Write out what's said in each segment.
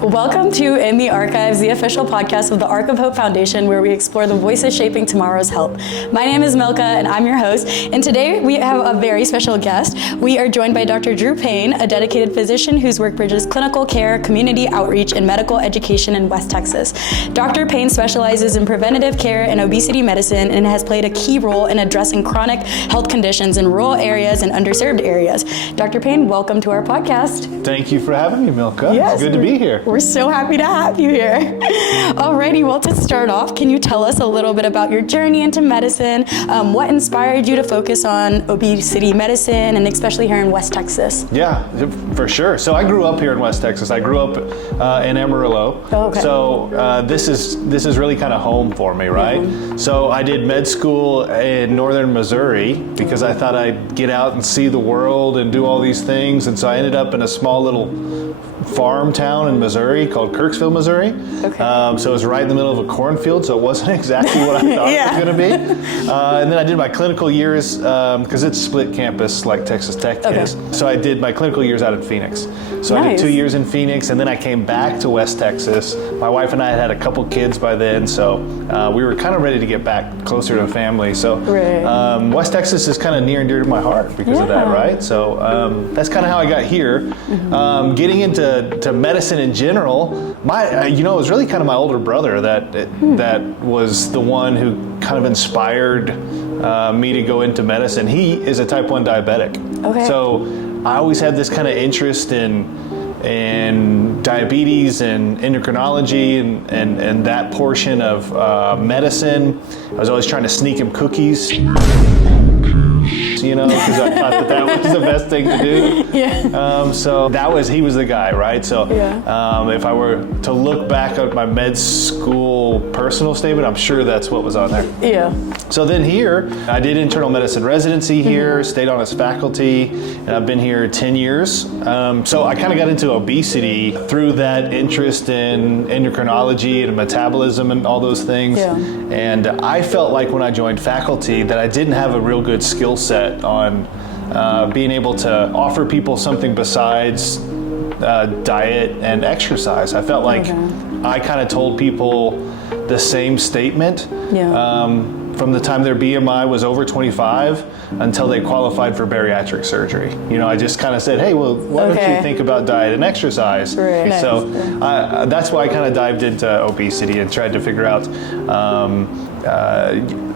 Welcome to In the Archives, the official podcast of the Ark of Hope Foundation, where we explore the voices shaping tomorrow's health. My name is Milka, and I'm your host. And today we have a very special guest. We are joined by Dr. Drew Payne, a dedicated physician whose work bridges clinical care, community outreach, and medical education in West Texas. Dr. Payne specializes in preventative care and obesity medicine and has played a key role in addressing chronic health conditions in rural areas and underserved areas. Dr. Payne, welcome to our podcast. Thank you for having me, Milka. Yes, it's good to be here. We're so happy to have you here. Alrighty, well, to start off, can you tell us a little bit about your journey into medicine? What inspired you to focus on obesity medicine, and especially here in West Texas? Yeah, for sure. So I grew up here in West Texas. I grew up in Amarillo. Oh, okay. So this is really kind of home for me, right? Mm-hmm. So I did med school in northern Missouri because I thought I'd get out and see the world and do all these things. And so I ended up in a small little farm town in Missouri called Kirksville, Missouri. Okay. So it was right in the middle of a cornfield, so it wasn't exactly what I thought it was going to be. And then I did my clinical years, because it's split campus like Texas Tech is. So I did my clinical years out in Phoenix. So I did 2 years in Phoenix, and then I came back to West Texas. My wife and I had a couple kids by then, so we were kind of ready to get back closer to family. So West Texas is kind of near and dear to my heart because of that, right? So that's kind of how I got here. Mm-hmm. Getting into medicine in general, it was really kind of my older brother that was the one who kind of inspired me to go into medicine. He is a type 1 diabetic. Okay. So I always had this kind of interest in diabetes and endocrinology and that portion of medicine. I was always trying to sneak him cookies, because I thought that was the best thing to do. Yeah. So he was the guy, right? So if I were to look back at my med school personal statement, I'm sure that's what was on there. Yeah. So then here, I did internal medicine residency here, stayed on as faculty, and I've been here 10 years. So I kind of got into obesity through that interest in endocrinology and metabolism and all those things. Yeah. And I felt like when I joined faculty that I didn't have a real good skill set on being able to offer people something besides diet and exercise. I felt like I kind of told people the same statement from the time their BMI was over 25 until they qualified for bariatric surgery. I just kind of said, hey, well, why don't you think about diet and exercise? Right. So that's why I kind of dived into obesity and tried to figure out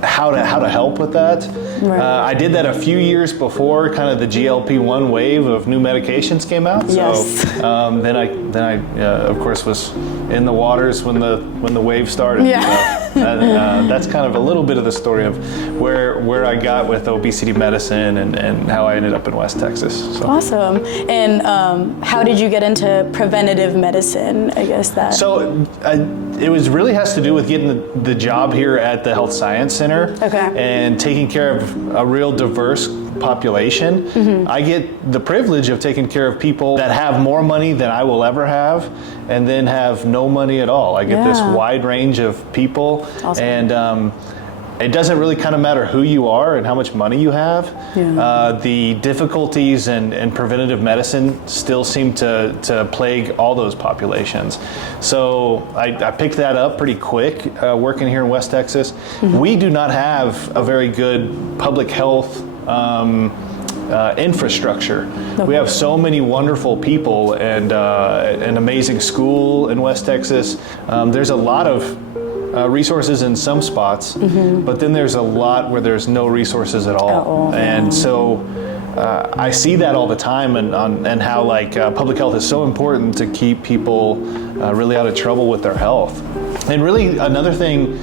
how to help with that. Right. I did that a few years before kind of the GLP-1 wave of new medications came out. Yes. So then I of course was in the waters when the wave started. Yeah. That's kind of a little bit of the story of where I got with obesity medicine and how I ended up in West Texas. So. Awesome. And how did you get into preventative medicine? I guess that. So it really has to do with getting the job here at the Health Science Center and taking care of a real diverse population. Mm-hmm. I get the privilege of taking care of people that have more money than I will ever have and then have no money at all. I get this wide range of people. Awesome. And it doesn't really kind of matter who you are and how much money you have. Yeah. The difficulties in preventative medicine still seem to plague all those populations. So I picked that up pretty quick working here in West Texas. Mm-hmm. We do not have a very good public health infrastructure. Okay. We have so many wonderful people and an amazing school in West Texas. There's a lot of resources in some spots, but then there's a lot where there's no resources at all. And so I see that all the time and how public health is so important to keep people really out of trouble with their health. And really another thing,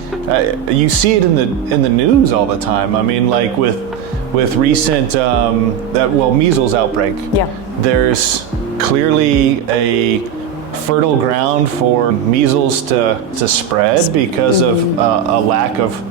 you see it in the news all the time. I mean, like with recent measles outbreak. Yeah. There's clearly a fertile ground for measles to spread because of a lack of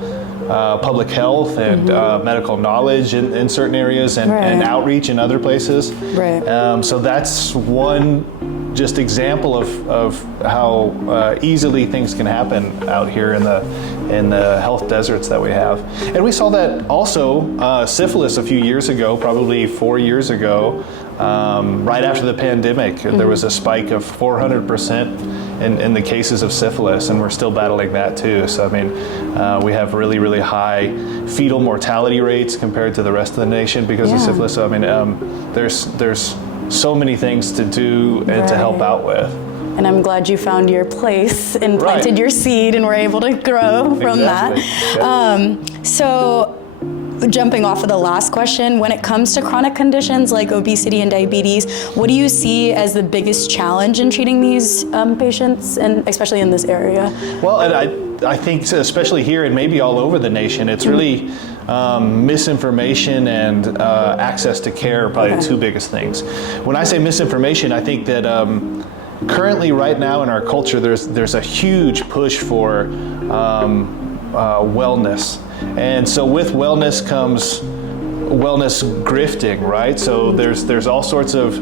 public health and medical knowledge in certain areas and outreach in other places. Right. So that's one just example of how easily things can happen out here in the health deserts that we have. And we saw that also syphilis a few years ago, probably 4 years ago, right after the pandemic. There was a spike of 400% in the cases of syphilis, and we're still battling that too. So I mean, we have really, really high fetal mortality rates compared to the rest of the nation because of syphilis. So I mean, there's so many things to do and to help out with. And I'm glad you found your place and planted your seed and were able to grow from that. So jumping off of the last question, when it comes to chronic conditions like obesity and diabetes, what do you see as the biggest challenge in treating these patients, and especially in this area? Well, and I think especially here and maybe all over the nation, it's really misinformation and access to care are probably the two biggest things. When I say misinformation, I think that currently right now in our culture, there's a huge push for wellness. And so with wellness comes wellness grifting, right? So there's all sorts of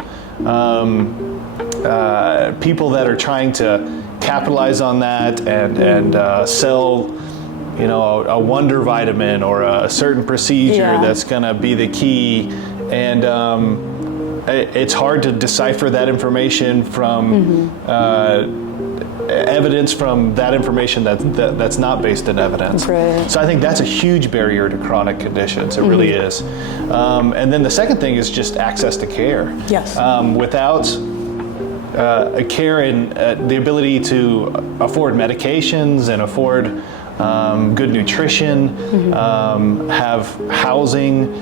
people that are trying to capitalize on that and sell, a wonder vitamin or a certain procedure that's going to be the key. And it's hard to decipher that information from evidence from that information that's not based in evidence. Right. So I think that's a huge barrier to chronic conditions. It really is. And then the second thing is just access to care. Yes. Without a care and the ability to afford medications and afford good nutrition, have housing,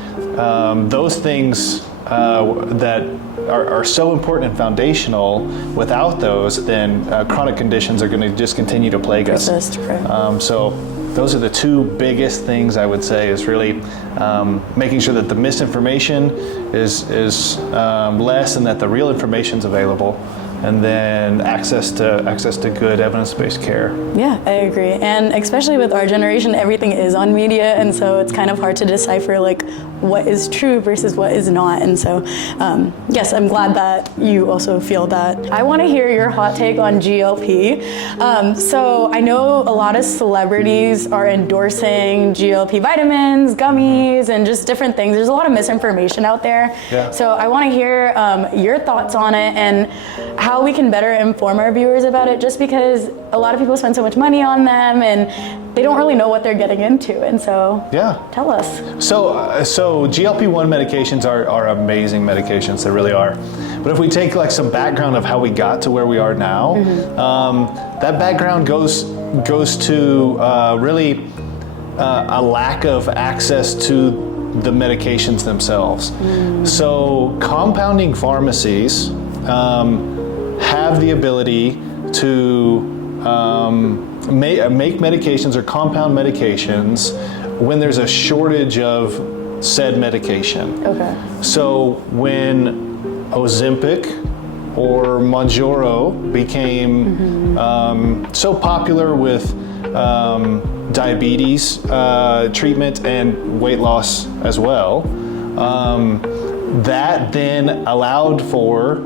those things that are so important and foundational. Without those, then chronic conditions are going to just continue to plague us. So those are the two biggest things I would say is really making sure that the misinformation is less and that the real information is available. And then access to good evidence-based care. Yeah, I agree. And especially with our generation, everything is on media, and so it's kind of hard to decipher like what is true versus what is not. And so, yes, I'm glad that you also feel that. I want to hear your hot take on GLP. So I know a lot of celebrities are endorsing GLP vitamins, gummies, and just different things. There's a lot of misinformation out there. Yeah. So I want to hear your thoughts on it and how we can better inform our viewers about it, just because a lot of people spend so much money on them and they don't really know what they're getting into. And so tell us. So GLP-1 medications are amazing medications, they really are. But if we take like some background of how we got to where we are now, that background goes to really a lack of access to the medications themselves. So compounding pharmacies have the ability to make medications or compound medications when there's a shortage of said medication. Okay. So when Ozempic or Mounjaro became so popular with diabetes treatment and weight loss as well, that then allowed for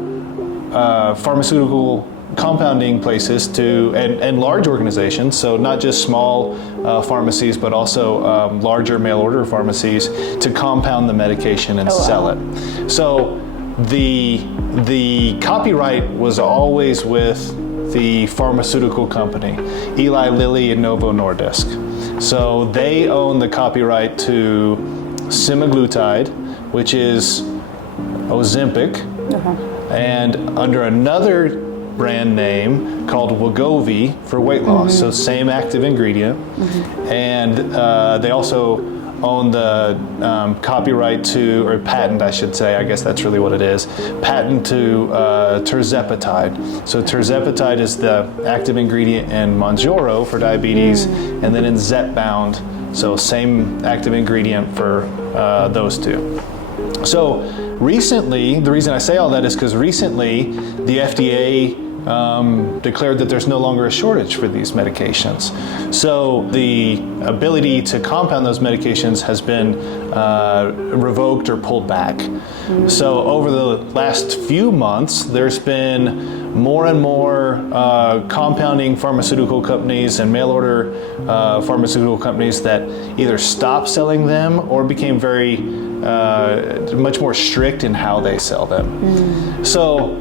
pharmaceutical compounding places and large organizations, so not just small pharmacies, but also larger mail order pharmacies, to compound the medication and sell it. So the copyright was always with the pharmaceutical company, Eli Lilly and Novo Nordisk. So they own the copyright to semaglutide, which is Ozempic, and under another brand name called Wegovy for weight loss, so same active ingredient. And they also own the copyright to, or patent I should say, I guess that's really what it is, patent to tirzepatide. So tirzepatide is the active ingredient in Mounjaro for diabetes, and then in Zepbound, so same active ingredient for those two. So recently, the reason I say all that is because recently the FDA declared that there's no longer a shortage for these medications. So the ability to compound those medications has been revoked or pulled back. So over the last few months, there's been more and more compounding pharmaceutical companies and mail order pharmaceutical companies that either stopped selling them or became very much more strict in how they sell them. So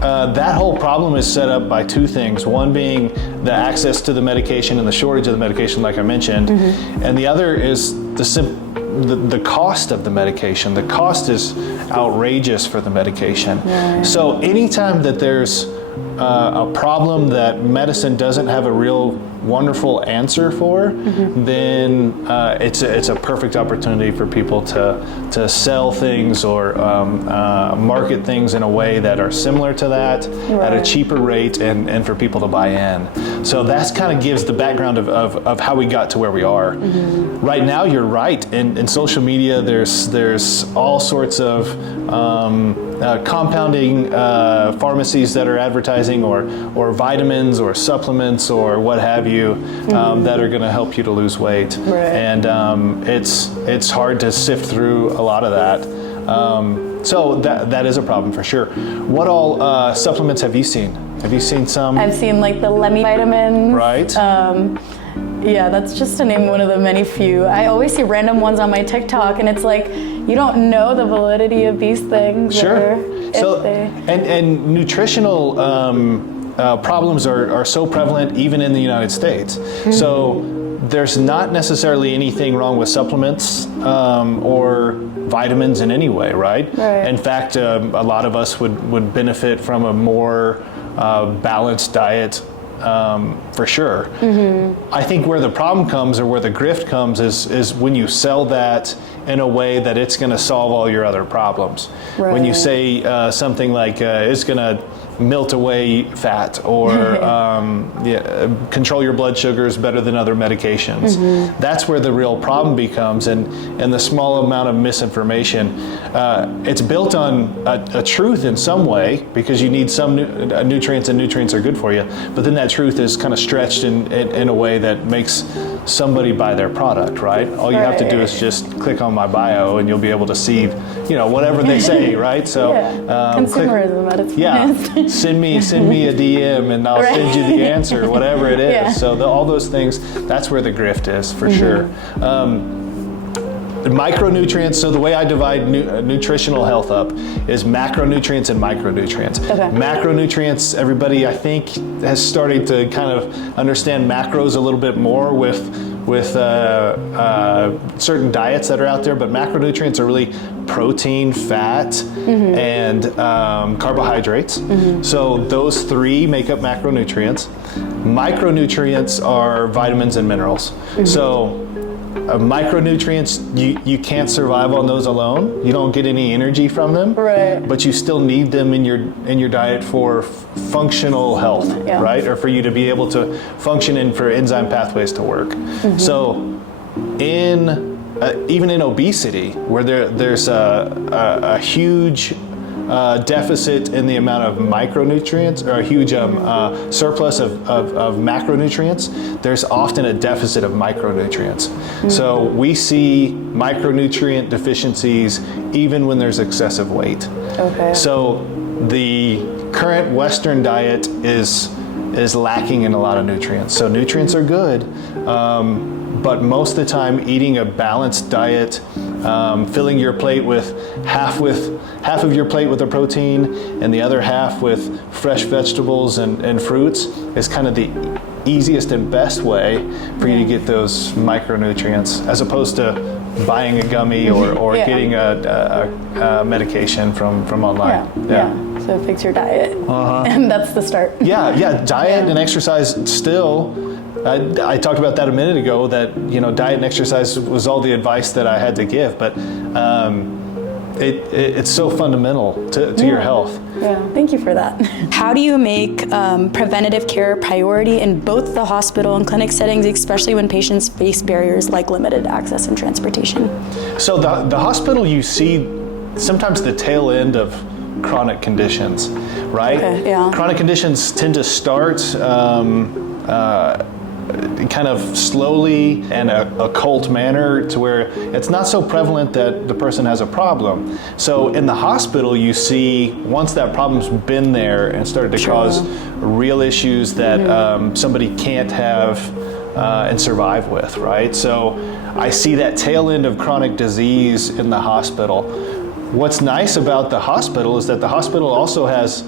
that whole problem is set up by two things. One being the access to the medication and the shortage of the medication, like I mentioned, and the other is the cost of the medication. The cost is outrageous for the medication. Yeah. So anytime that there's a problem that medicine doesn't have a real wonderful answer for, then it's a perfect opportunity for people to sell things or market things in a way that are similar to that at a cheaper rate and for people to buy in. So that's kind of gives the background of how we got to where we are. Right now, you're right. In social media, there's all sorts of compounding pharmacies that are advertising or vitamins or supplements or what have you that are going to help you to lose weight. And it's hard to sift through a lot of that. So that is a problem for sure. What all supplements have you seen? Have you seen some? I've seen like the Lemmy vitamins. Right. Yeah, that's just to name one of the many few. I always see random ones on my TikTok, and it's like, you don't know the validity of these things. Sure. And nutritional problems are so prevalent even in the United States. So there's not necessarily anything wrong with supplements or vitamins in any way, right? In fact, a lot of us would benefit from a more balanced diet. For sure. I think where the problem comes or where the grift comes is when you sell that in a way that it's going to solve all your other problems. When you say something like it's going to melt away fat or control your blood sugars better than other medications. That's where the real problem becomes, and the small amount of misinformation. It's built on a truth in some way because you need some nutrients, and nutrients are good for you, but then that truth is kind of stretched in a way that makes somebody buy their product, right? All you have to do is just click on my bio and you'll be able to see, whatever they say, right? So consumerism at its finest. Send me a DM and I'll send you the answer, whatever it is. So all those things, that's where the grift is for sure. Micronutrients, so the way I divide nutritional health up is macronutrients and micronutrients. Macronutrients, everybody I think has started to kind of understand macros a little bit more with certain diets that are out there, but macronutrients are really protein, fat, and carbohydrates. So those three make up macronutrients. Micronutrients are vitamins and minerals. So micronutrients, you can't survive on those alone. You don't get any energy from them, but you still need them in your diet for functional health, right? Or for you to be able to function and for enzyme pathways to work. So even in obesity, where there's a huge deficit in the amount of micronutrients, or a huge surplus of macronutrients, there's often a deficit of micronutrients. So we see micronutrient deficiencies even when there's excessive weight. So the current Western diet is lacking in a lot of nutrients. So nutrients are good, but most of the time eating a balanced diet, filling your plate with half of your plate with a protein and the other half with fresh vegetables and fruits is kind of the easiest and best way for you to get those micronutrients, as opposed to buying a gummy or getting a medication from online. So fix your diet, and that's the start. Diet and exercise still. I talked about that a minute ago, that diet and exercise was all the advice that I had to give, but it's so fundamental to your health. Thank you for that. How do you make preventative care a priority in both the hospital and clinic settings, especially when patients face barriers like limited access and transportation? So the hospital, you see sometimes the tail end of chronic conditions, right? Chronic conditions tend to start kind of slowly and a occult manner, to where it's not so prevalent that the person has a problem. So in the hospital, you see once that problem's been there and started to cause real issues that somebody can't have and survive with, right? So I see that tail end of chronic disease in the hospital. What's nice about the hospital is that the hospital also has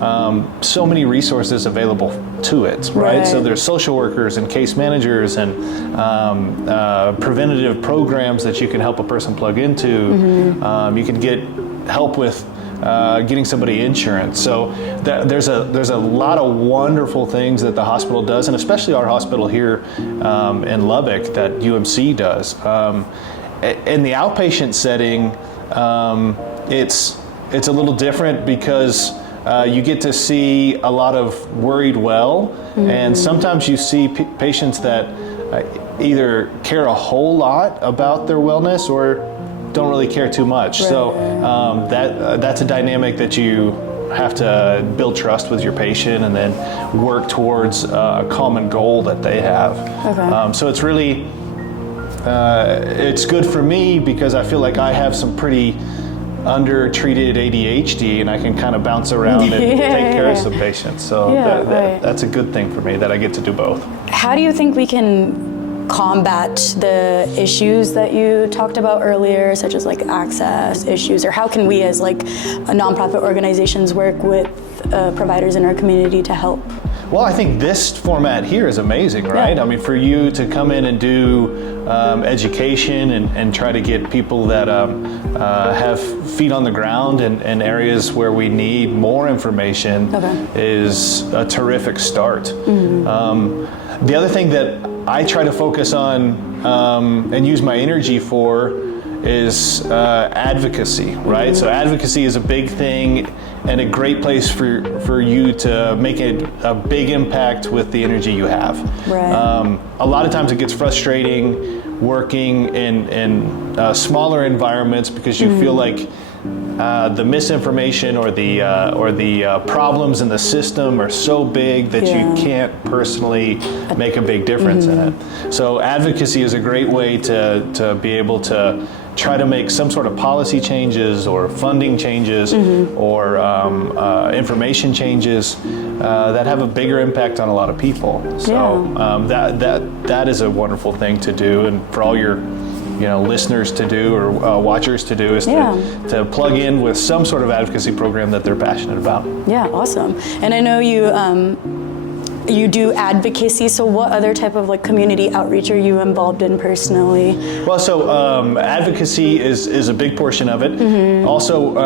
so many resources available to it, right? So there's social workers and case managers and preventative programs that you can help a person plug into. You can get help with getting somebody insurance. So there's a lot of wonderful things that the hospital does, and especially our hospital here in Lubbock that UMC does. In the outpatient setting, it's a little different because you get to see a lot of worried well, and sometimes you see patients that either care a whole lot about their wellness or don't really care too much. So that's a dynamic that you have to build trust with your patient and then work towards a common goal that they have. So it's really, it's good for me because I feel like I have some pretty under-treated ADHD and I can kind of bounce around and take care of some patients. So that's a good thing for me that I get to do both. How do you think we can combat the issues that you talked about earlier, such as like access issues, or how can we as like nonprofit organizations work with providers in our community to help? Well, I think this format here is amazing, right? I mean, for you to come in and do education and try to get people that have feet on the ground in areas where we need more information is a terrific start. The other thing that I try to focus on and use my energy for is advocacy, right? So advocacy is a big thing and a great place for you to make a big impact with the energy you have. A lot of times it gets frustrating working in smaller environments because you feel like the misinformation or the problems in the system are so big that you can't personally make a big difference in it. So advocacy is a great way to be able to try to make some sort of policy changes or funding changes or information changes that have a bigger impact on a lot of people. So that is a wonderful thing to do, and for all your listeners to do or watchers to do is to plug in with some sort of advocacy program that they're passionate about. Yeah, awesome. And I know you do advocacy, so what other type of like community outreach are you involved in personally? Well, so advocacy is a big portion of it. Also,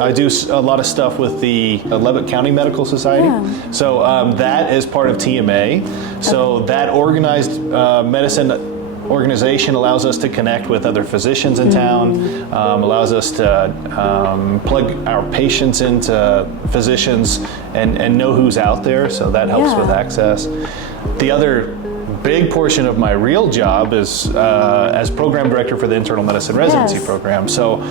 I do a lot of stuff with the Lubbock County Medical Society. So that is part of TMA. So that organized medicine organization allows us to connect with other physicians in town, allows us to plug our patients into physicians and know who's out there, so that helps with access. The other big portion of my real job is as program director for the internal medicine residency program. So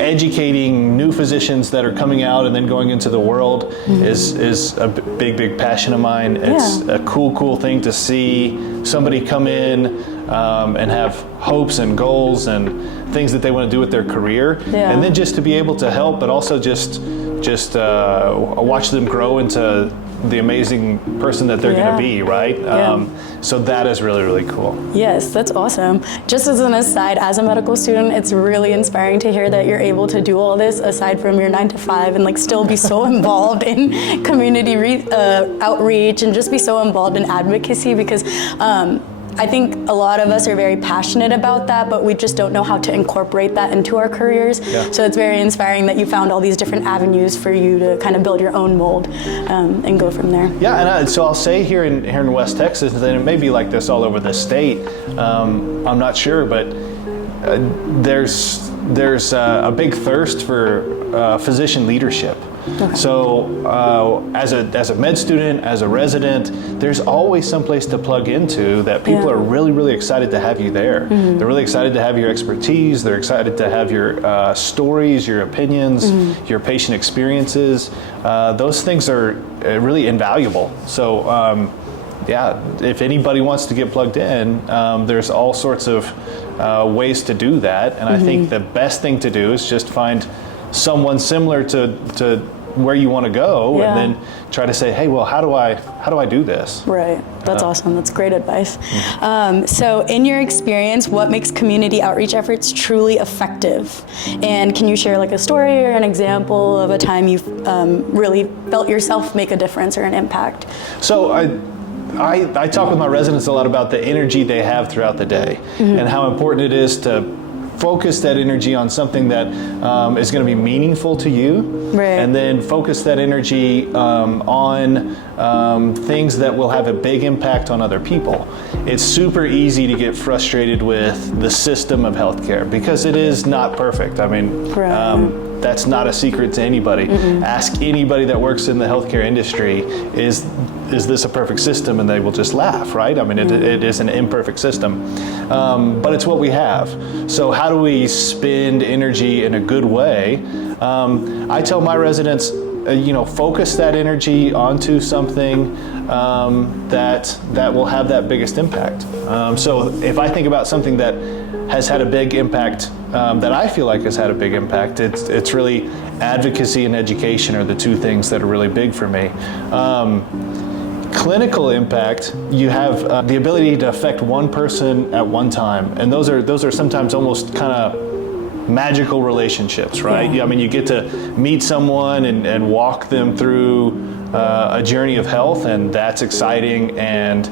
educating new physicians that are coming out and then going into the world is a big passion of mine. It's a cool thing to see somebody come in and have hopes and goals and things that they want to do with their career, and then just to be able to help, but also just watch them grow into the amazing person that they're going to be, right? So that is really cool. Yes, that's awesome. Just as an aside, as a medical student, it's really inspiring to hear that you're able to do all this aside from your 9 to 5 and like still be so involved in community outreach and just be so involved in advocacy, because I think a lot of us are very passionate about that, but we just don't know how to incorporate that into our careers. So it's very inspiring that you found all these different avenues for you to kind of build your own mold and go from there. And so I'll say here in West Texas, and it may be like this all over the state, I'm not sure, but there's a big thirst for physician leadership. So as a med student, as a resident, there's always some place to plug into that people are really excited to have you there. They're really excited to have your expertise. They're excited to have your stories, your opinions, your patient experiences. Those things are really invaluable. So if anybody wants to get plugged in, there's all sorts of ways to do that. And I think the best thing to do is just find someone similar to where you want to go, Yeah. and then try to say, hey, well, how do I do this? Right. That's awesome. That's great advice. So in your experience, what makes community outreach efforts truly effective? And can you share like a story or an example of a time you've really felt yourself make a difference or an impact? So I talk with my residents a lot about the energy they have throughout the day, and how important it is to focus that energy on something that is going to be meaningful to you, right. and then focus that energy on things that will have a big impact on other people. It's super easy to get frustrated with the system of healthcare because it is not perfect. I mean, right. That's not a secret to anybody. Ask anybody that works in the healthcare industry, is this a perfect system? And they will just laugh, right? I mean, it is an imperfect system, but it's what we have. So how do we spend energy in a good way? I tell my residents, focus that energy onto something that will have that biggest impact. So if I think about something that has had a big impact, that I feel like has had a big impact, it's really advocacy and education are the two things that are really big for me. Clinical impact, you have the ability to affect one person at one time, and those are sometimes almost kind of magical relationships, right? Yeah. I mean, you get to meet someone and walk them through a journey of health, and that's exciting, and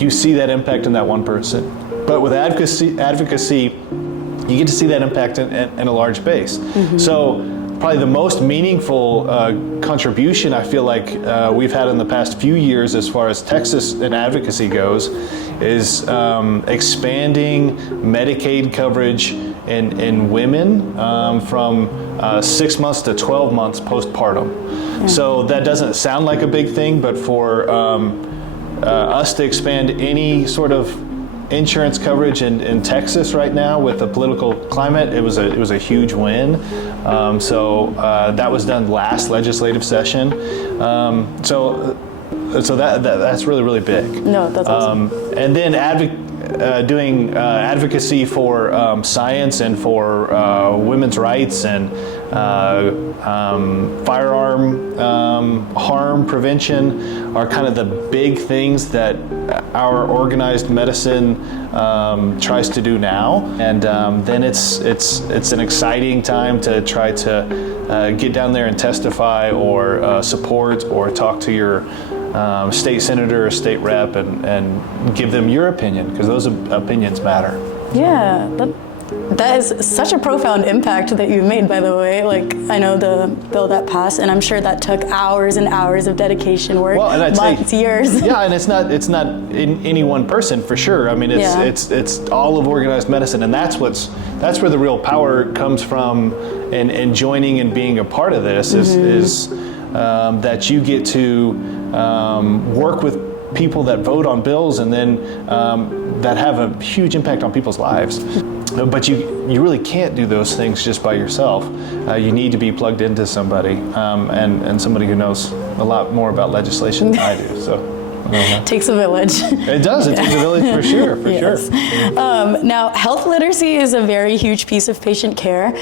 you see that impact in that one person. But with advocacy, you get to see that impact in a large base. So probably the most meaningful contribution I feel like we've had in the past few years as far as Texas and advocacy goes is expanding Medicaid coverage in women from 6 months to 12 months postpartum. So that doesn't sound like a big thing, but for us to expand any sort of insurance coverage in Texas right now with the political climate, it was a huge win. So that was done last legislative session. So that's really, really big. No, that's awesome. And then doing advocacy for science and for women's rights and firearm harm prevention are kind of the big things that our organized medicine tries to do now. And then it's an exciting time to try to get down there and testify or support or talk to your state senator or state rep and give them your opinion, because those opinions matter. Yeah, that is such a profound impact that you made, by the way. Like, I know the bill that passed, and I'm sure that took hours and hours of dedication work, months, years. Yeah, and it's not in any one person for sure. I mean, it's all of organized medicine, and that's where the real power comes from. And joining and being a part of this is that you get to work with people that vote on bills and then that have a huge impact on people's lives. But you really can't do those things just by yourself. You need to be plugged into somebody, and somebody who knows a lot more about legislation than I do. So. Takes a village. It does. It takes a village for sure. Yes. Now, health literacy is a very huge piece of patient care.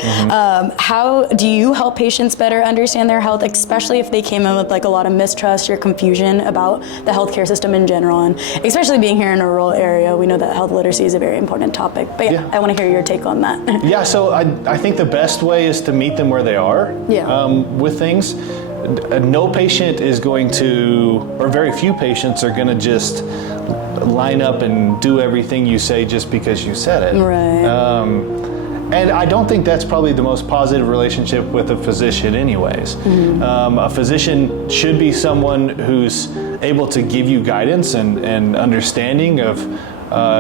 How do you help patients better understand their health, especially if they came in with like a lot of mistrust or confusion about the healthcare system in general, and especially being here in a rural area, we know that health literacy is a very important topic. But yeah, I want to hear your take on that. Yeah. So I think the best way is to meet them where they are. With things. No patient is going to, or very few patients are going to just line up and do everything you say just because you said it. Right. And I don't think that's probably the most positive relationship with a physician anyways. A physician should be someone who's able to give you guidance and understanding of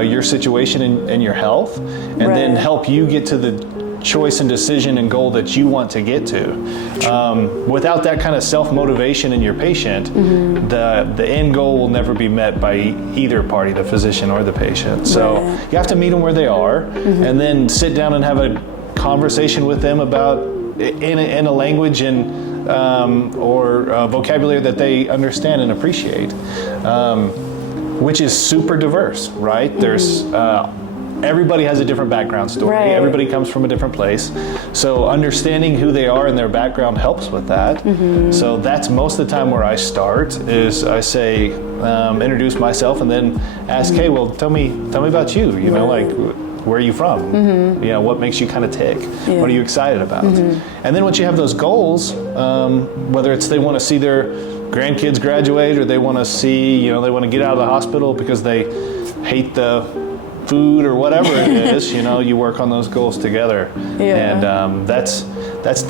your situation and your health, and then help you get to the choice and decision and goal that you want to get to. Without that kind of self-motivation in your patient, the end goal will never be met by either party, the physician or the patient. So you have to meet them where they are, and then sit down and have a conversation with them about in a language and or vocabulary that they understand and appreciate, which is super diverse, right? There's everybody has a different background story. Right. Everybody comes from a different place. So understanding who they are and their background helps with that. So that's most of the time where I start, is I say, introduce myself, and then ask, hey, well, tell me about you, you know, like, where are you from? You know, what makes you kind of tick? Yeah. What are you excited about? And then once you have those goals, whether it's they want to see their grandkids graduate, or they want to see, you know, they want to get out of the hospital because they hate the food or whatever it is, you know, you work on those goals together. Yeah. And that's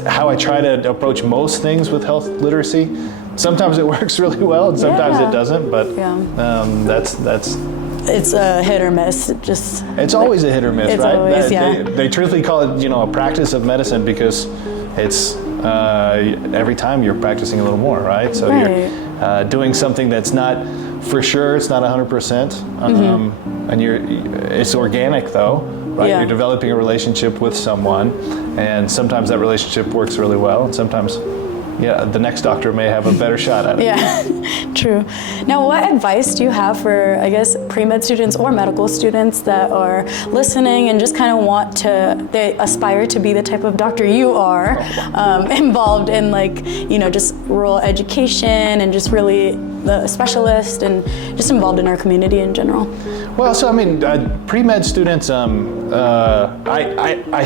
how I try to approach most things with health literacy. Sometimes it works really well, and sometimes it doesn't. But that's. It's a hit or miss. It's always a hit or miss, it's right? Always, they truthfully call it, you know, a practice of medicine, because it's every time you're practicing a little more, right? So you're doing something that's not for sure, it's not 100%, and it's organic though, right? You're developing a relationship with someone, and sometimes that relationship works really well, and sometimes the next doctor may have a better shot at it. Yeah, true. Now, what advice do you have for, I guess, pre-med students or medical students that are listening and just kind of they aspire to be the type of doctor you are, involved in, like, you know, just rural education and just really the specialist and just involved in our community in general? Well, so I mean, pre-med students, I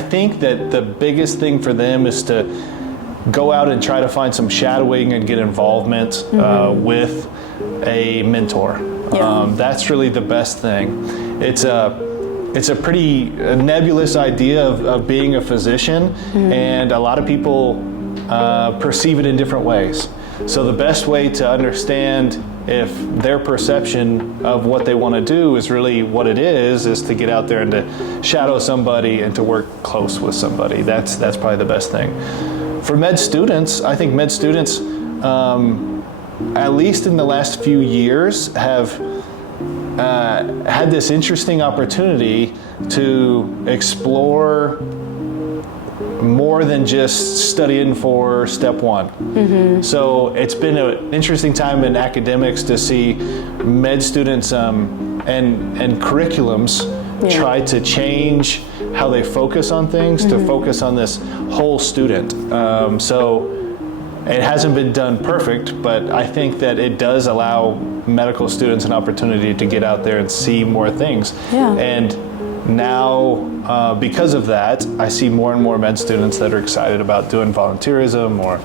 think that the biggest thing for them is to go out and try to find some shadowing and get involvement with a mentor. That's really the best thing. It's a pretty nebulous idea of being a physician, and a lot of people perceive it in different ways. So the best way to understand if their perception of what they want to do is really what it is to get out there and to shadow somebody and to work close with somebody. That's probably the best thing. For med students, I think med students, at least in the last few years, have had this interesting opportunity to explore more than just studying for step one. So it's been an interesting time in academics to see med students and curriculums try to change how they focus on things, to focus on this whole student. So it hasn't been done perfect, but I think that it does allow medical students an opportunity to get out there and see more things. And now, because of that, I see more and more med students that are excited about doing volunteerism or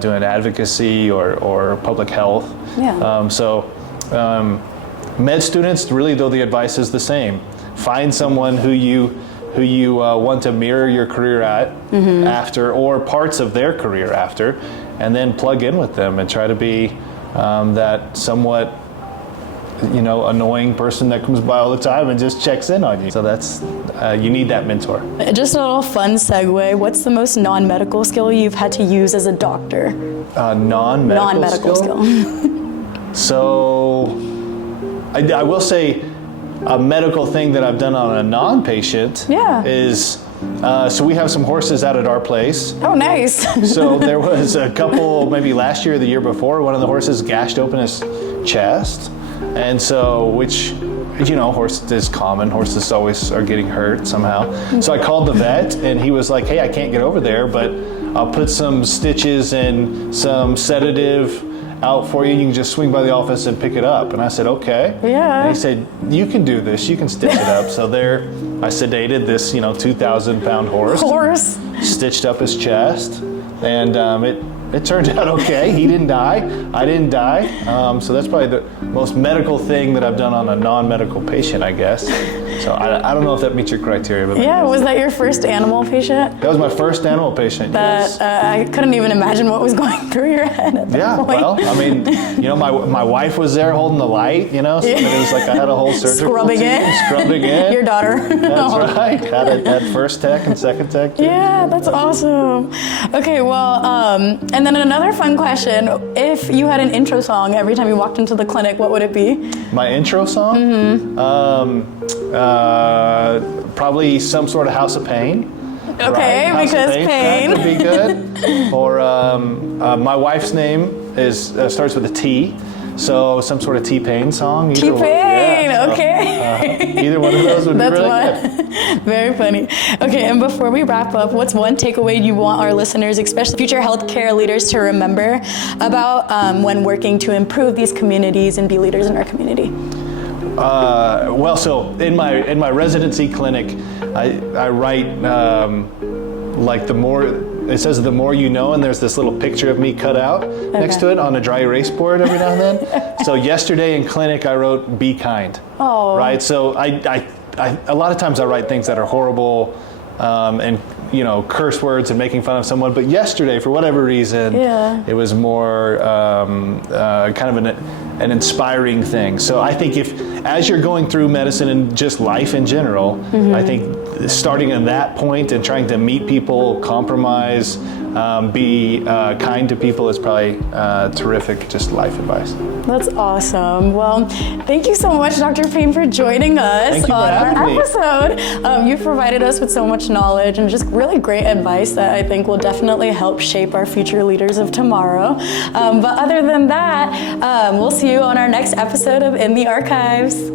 doing advocacy or public health. Med students, really, though, the advice is the same. Find someone who you want to mirror your career at after, or parts of their career after, and then plug in with them and try to be that somewhat, you know, annoying person that comes by all the time and just checks in on you. So that's, you need that mentor. Just a little fun segue. What's the most non-medical skill you've had to use as a doctor? Non-medical skill. So I will say a medical thing that I've done on a non-patient is, so we have some horses out at our place. Oh, nice. So there was a couple, maybe last year or the year before, one of the horses gashed open his chest. And so, which, you know, horse is common. Horses always are getting hurt somehow. So I called the vet, and he was like, hey, I can't get over there, but I'll put some stitches and some sedative out for you. You can just swing by the office and pick it up. And I said, okay. And he said, you can do this. You can stitch it up. So there, I sedated this, 2,000-pound horse. Stitched up his chest, and it turned out okay. He didn't die. I didn't die. So that's probably the most medical thing that I've done on a non-medical patient, I guess. So I don't know if that meets your criteria. But was that your first animal patient? That was my first animal patient, yes. I couldn't even imagine what was going through your head at that point. Well, I mean, my wife was there holding the light, so it was like I had a whole surgical team scrubbing in. Your daughter. That's right. Had first tech and second tech too. Yeah, that's awesome. Okay, well, and then another fun question. If you had an intro song every time you walked into the clinic, what would it be? My intro song? Probably some sort of House of Payne. Okay, right? Because Payne. That would be good. Or my wife's name starts with a T, So some sort of T-Pain song. T-Pain, okay. Either one of those would be really good. Very funny. Okay, and before we wrap up, what's one takeaway you want our listeners, especially future healthcare leaders, to remember about when working to improve these communities and be leaders in our community? Well, so in my residency clinic, I write like it says the more you know, and there's this little picture of me cut out next to it on a dry erase board every now and then. So yesterday in clinic I wrote "Be kind." Oh. Right. So I a lot of times I write things that are horrible and curse words and making fun of someone. But yesterday, for whatever reason, it was more kind of an inspiring thing. So I think as you're going through medicine and just life in general, I think starting at that point and trying to meet people, compromise, be kind to people is probably terrific, just life advice. That's awesome. Well, thank you so much, Dr. Payne, for joining us on our episode. You've provided us with so much knowledge and just really great advice that I think will definitely help shape our future leaders of tomorrow. But other than that, we'll see you on our next episode of In the Archives.